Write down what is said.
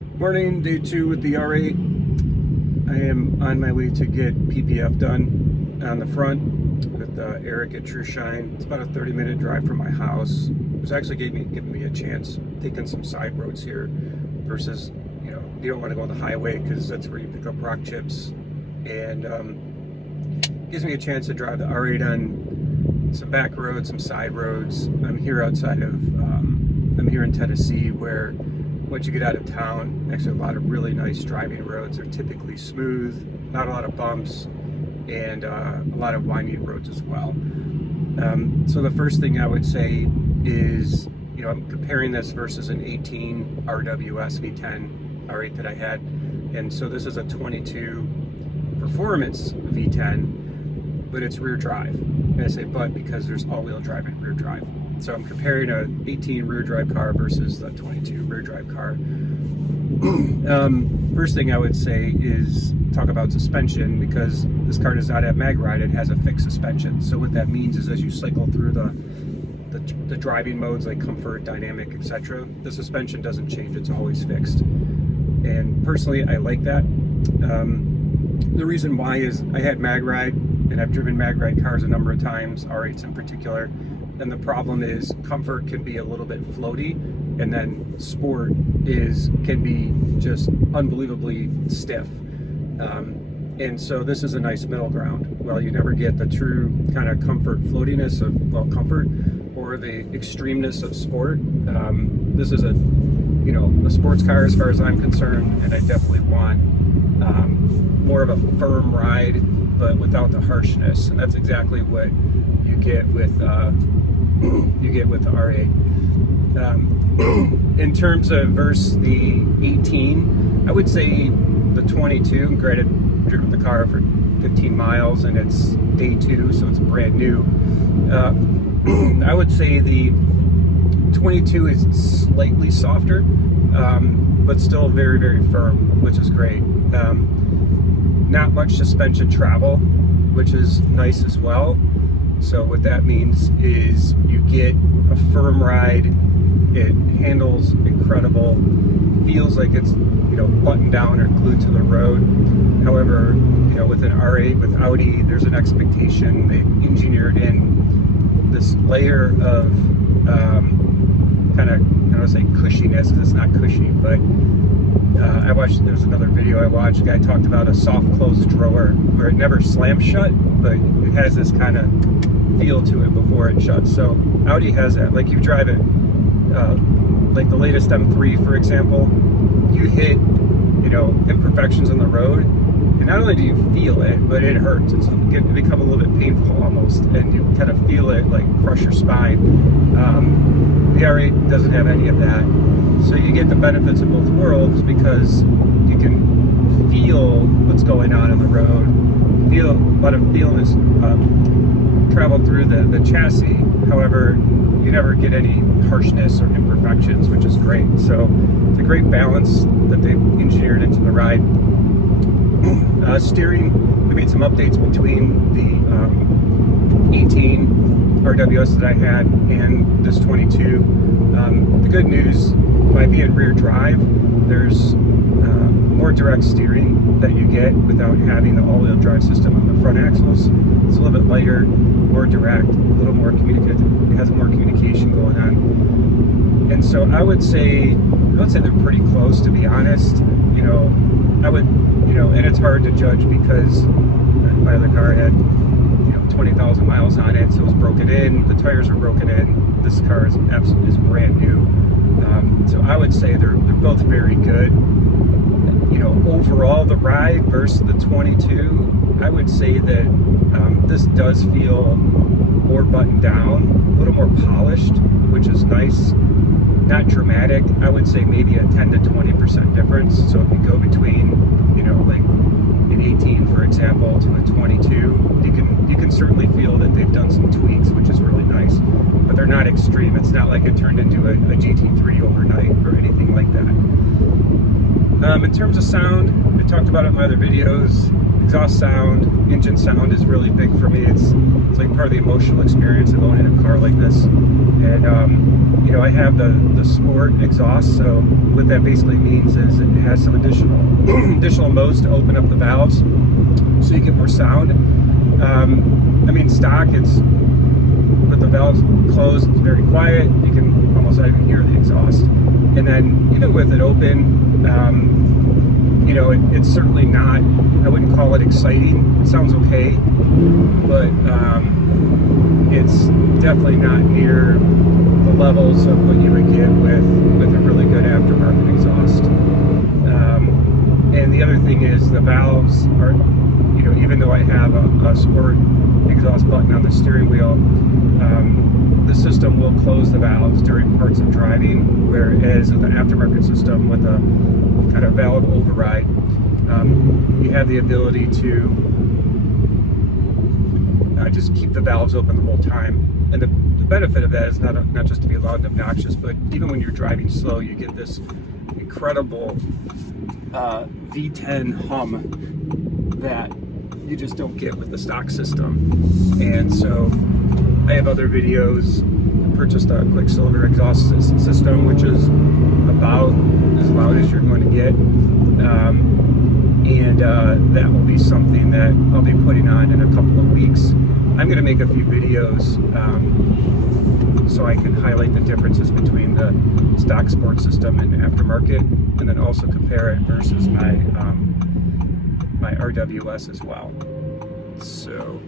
Morning, day 2 with the R8. I am on my way to get PPF done on the front with Eric at True Shine. It's about a 30-minute drive from my house. It was actually giving me a chance, taking some side roads here versus, you don't want to go on the highway because that's where you pick up rock chips. And gives me a chance to drive the R8 on some back roads, some side roads. I'm here I'm here in Tennessee, where once you get out of town, actually a lot of really nice driving roads are typically smooth, not a lot of bumps, and a lot of winding roads as well. So the first thing I would say is, I'm comparing this versus an 18 RWS V10 R8 that I had, and so this is a 22 Performance V10, but it's rear drive. And I say but because there's all-wheel drive and rear drive. So I'm comparing a 18 rear drive car versus the 22 rear drive car. First thing I would say is talk about suspension, because this car does not have mag ride, it has a fixed suspension. So what that means is as you cycle through the driving modes like comfort, dynamic, etc., the suspension doesn't change, it's always fixed. And personally, I like that. The reason why is I had mag ride, and I've driven mag ride cars a number of times, R8s in particular, and the problem is comfort can be a little bit floaty, and then sport can be just unbelievably stiff. And so this is a nice middle ground. Well, you never get the true kind of comfort floatiness of, comfort, or the extremeness of sport. This is a sports car as far as I'm concerned, and I definitely want more of a firm ride, but without the harshness, and that's exactly what you get with the R8. In terms of versus the 18, I would say the 22. Granted, I've driven the car for 15 miles, and it's day 2, so it's brand new. I would say the 22 is slightly softer, but still very, very firm, which is great. Not much suspension travel, which is nice as well. So what that means is you get a firm ride, it handles incredible, feels like it's buttoned down or glued to the road. However, with an R8, with Audi, there's an expectation. They engineered in this layer of kind of, I don't want to say cushiness, because it's not cushy, but there's another video I watched, a guy talked about a soft closed drawer where it never slams shut, but it has this kind of feel to it before it shuts. So Audi has that. Like you drive it, like the latest M3, for example, you hit, imperfections on the road, and not only do you feel it, but it hurts. It become a little bit painful almost, and you kind of feel it like crush your spine. The R8 doesn't have any of that. So you get the benefits of both worlds, because you can feel what's going on in the road, feel a lot of feelness travel through the chassis. However, you never get any harshness or imperfections, which is great. So it's a great balance that they've engineered into the ride. Steering, we made some updates between the 18 RWS that I had and this 22. The good news, by being rear drive, there's more direct steering that you get without having the all-wheel drive system on the front axles. It's a little bit lighter, more direct, a little more communicative. It has more communication going on, and so I would say they're pretty close, to be honest. And it's hard to judge because my other car had 20,000 miles on it, so it was broken in. The tires were broken in. This car is brand new. So I would say they're both very good. Overall, the ride versus the 22, I would say that this does feel more buttoned down, a little more polished, which is nice. Not dramatic. I would say maybe a 10 to 20% difference. So if you go between, like an 18, for example, to a 22, you can certainly feel that they've done some tweaks, which is really nice. But they're not extreme. It's not like it turned into a GT3 overnight or anything like that. In terms of sound, I talked about it in my other videos. exhaust sound, engine sound is really big for me. It's like part of the emotional experience of owning a car like this. And you know, I have the sport exhaust, so what that basically means is it has some additional modes to open up the valves so you get more sound. I mean, stock, it's with the valves closed, it's very quiet. You can almost not even hear the exhaust. And then even with it open, you know, it's certainly not, I wouldn't call it exciting. It sounds okay, but it's definitely not near the levels of what you would get with a really good aftermarket exhaust. And the other thing is the valves are, you know, even though I have a sport exhaust button on the steering wheel, the system will close the valves during parts of driving, whereas with the aftermarket system with a kind of valve override, you have the ability to just keep the valves open the whole time. And the benefit of that is not just to be loud and obnoxious, but even when you're driving slow, you get this incredible V10 hum that you just don't get with the stock system. And so I have other videos. I purchased a Quicksilver exhaust system, which is about as loud as you're going to get. And that will be something that I'll be putting on in a couple of weeks. I'm going to make a few videos so I can highlight the differences between the stock sport system and aftermarket, and then also compare it versus my RWS as well. So